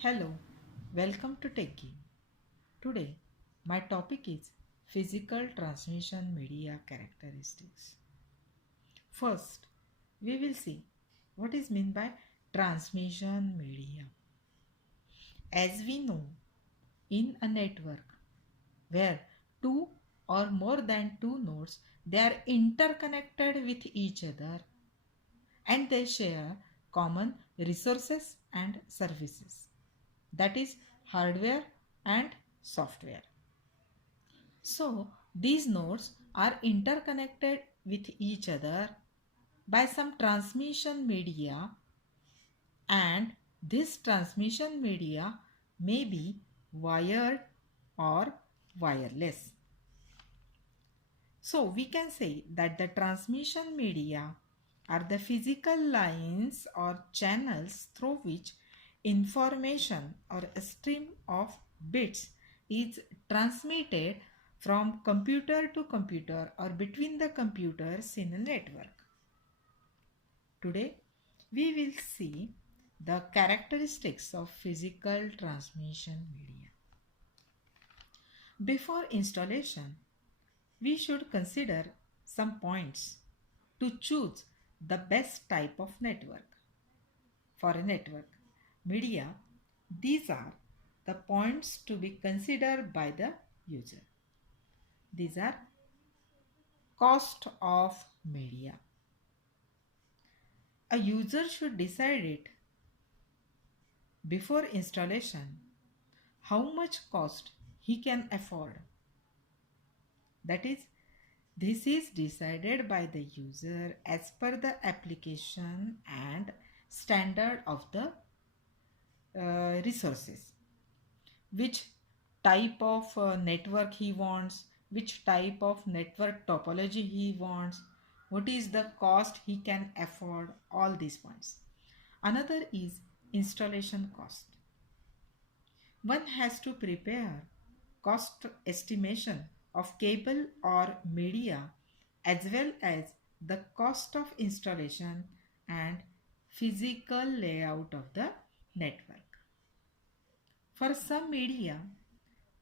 Hello, welcome to Techie. Today, my topic is physical transmission media characteristics. First, we will see what is meant by transmission media. As we know, in a network where two or more than two nodes they are interconnected with each other and they share common resources and services, that is hardware and software. So these nodes are interconnected with each other by some transmission media, and this transmission media may be wired or wireless. So we can say that the transmission media are the physical lines or channels through which information or a stream of bits is transmitted from computer to computer or between the computers in a network. Today we will see the characteristics of physical transmission media. Before installation, we should consider some points to choose the best type of network. For a network media, these are the points to be considered by the user. These are cost of media. A user should decide it before installation how much cost he can afford. That is, this is decided by the user as per the application and standard of the resources. Which type of network he wants, which type of network topology he wants, what is the cost he can afford, all these points. Another is installation cost. One has to prepare cost estimation of cable or media as well as the cost of installation and physical layout of the network. For some media,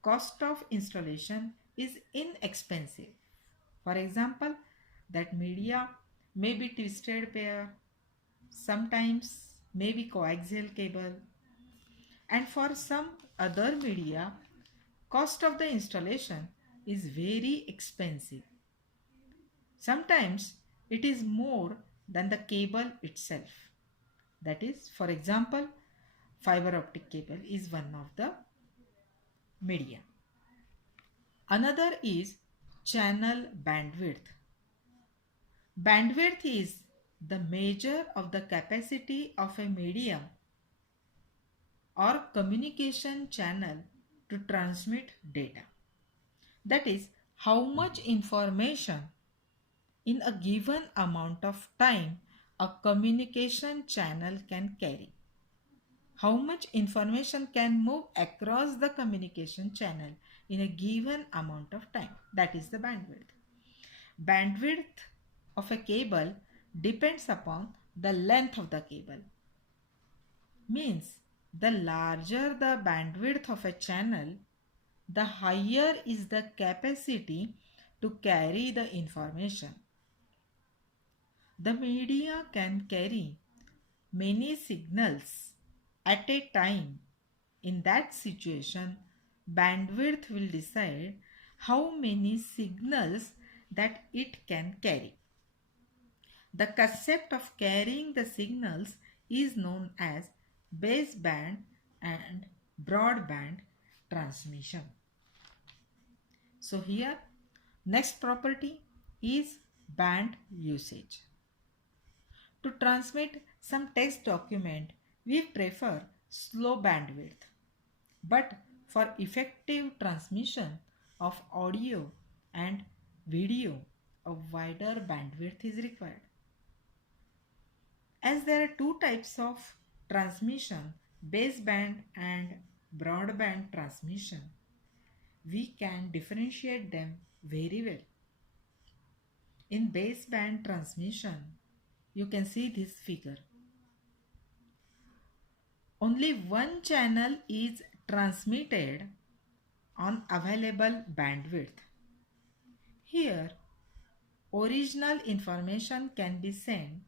cost of installation is inexpensive. For example, that media may be twisted pair, sometimes may be coaxial cable, and for some other media, cost of the installation is very expensive. Sometimes it is more than the cable itself. That is, for example, fiber optic cable is one of the media. Another is channel bandwidth. Bandwidth is the measure of the capacity of a medium or communication channel to transmit data. That is, how much information in a given amount of time a communication channel can carry. How much information can move across the communication channel in a given amount of time. That is the bandwidth. Bandwidth of a cable depends upon the length of the cable. Means the larger the bandwidth of a channel, the higher is the capacity to carry the information. The media can carry many signals at a time. In that situation, bandwidth will decide how many signals that it can carry. The concept of carrying the signals is known as baseband and broadband transmission. So here, next property is band usage. To transmit some text document, we prefer slow bandwidth. But for effective transmission of audio and video, a wider bandwidth is required. As there are two types of transmission, baseband and broadband transmission, we can differentiate them very well. In baseband transmission, you can see this figure. only one channel is transmitted on available bandwidth. Here, original information can be sent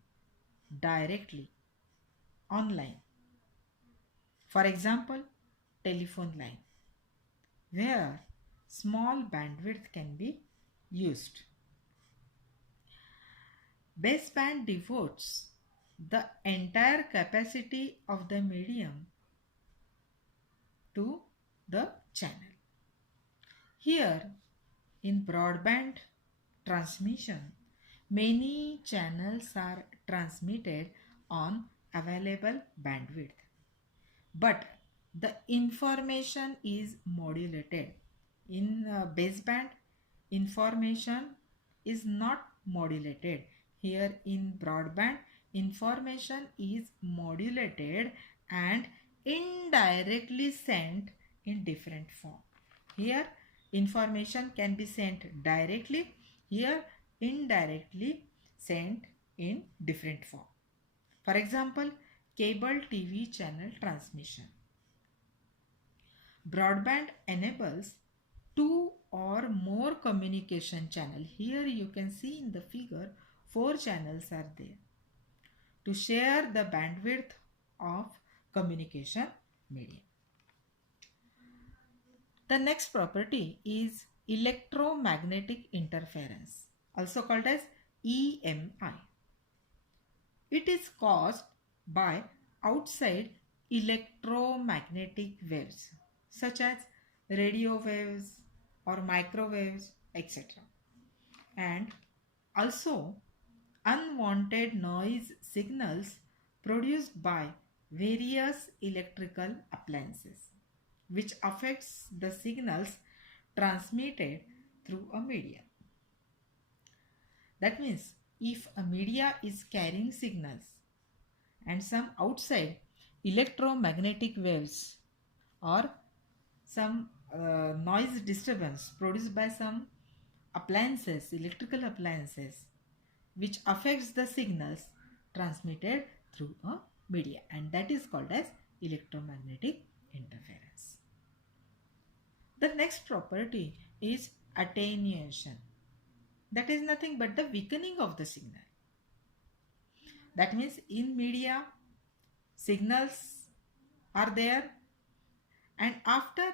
directly online. For example, telephone line, where small bandwidth can be used. Baseband devotes the entire capacity of the medium to the channel. Here, in broadband transmission, many channels are transmitted on available bandwidth, but the information is modulated. In baseband, information is not modulated. Here in broadband, information is modulated and indirectly sent in different form. Here information can be sent directly, here indirectly sent in different form. For example, cable TV channel transmission. Broadband enables two or more communication channel. Here you can see in the figure 4 channels are there to share the bandwidth of communication medium. The next property is electromagnetic interference, also called as EMI. It is caused by outside electromagnetic waves such as radio waves or microwaves, etc. And also unwanted noise signals produced by various electrical appliances, which affects the signals transmitted through a media. That means if a media is carrying signals and some outside electromagnetic waves or some noise disturbance produced by some appliances, electrical appliances, which affects the signals transmitted through a media, and that is called as electromagnetic interference. The next property is attenuation. That is nothing but the weakening of the signal. That means in media, signals are there, and after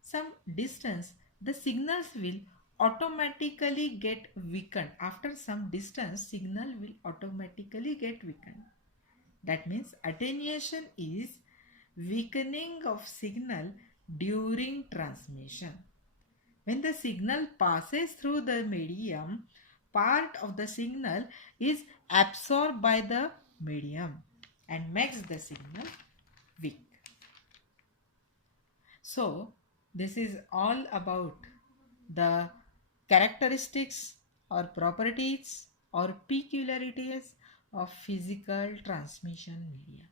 some distance, the signals will automatically get weakened. After some distance, signal will automatically get weakened. That means attenuation is weakening of signal during transmission. When the signal passes through the medium, part of the signal is absorbed by the medium and makes the signal weak. So, this is all about the characteristics or properties or peculiarities of physical transmission media.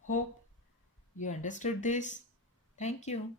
Hope you understood this. Thank you.